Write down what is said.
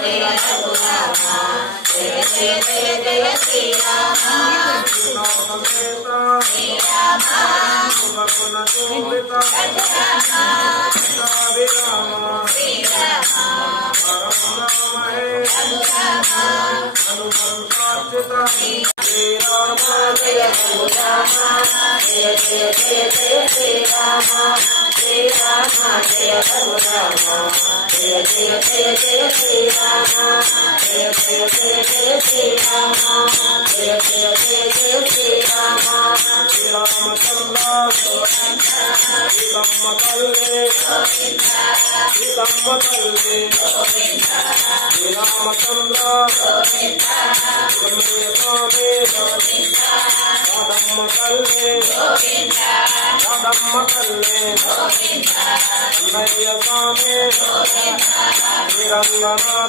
జయ రఘురామ జయ జయ జయ జయ శ్రీరామ శ్రీరామ జయ రఘురామ జయ జయ జయ జయ శ్రీరామ శ్రీరామ జయ రఘురామ జయ జయ జయ జయ శ్రీరామ జయ జయ జయ జయ శ్రీరామ జయ జయ జయ జయ శ్రీరామ శ్రీరామచంద్ర శ్రీరమ్మ తల్లి శ్రీరమ్మ తల్లి శ్రీరామచంద్ర రాధమ్మ తల్లి రాధమ్మ తల్లి అన్నయ్య స్వామి శ్రీరంగనాథ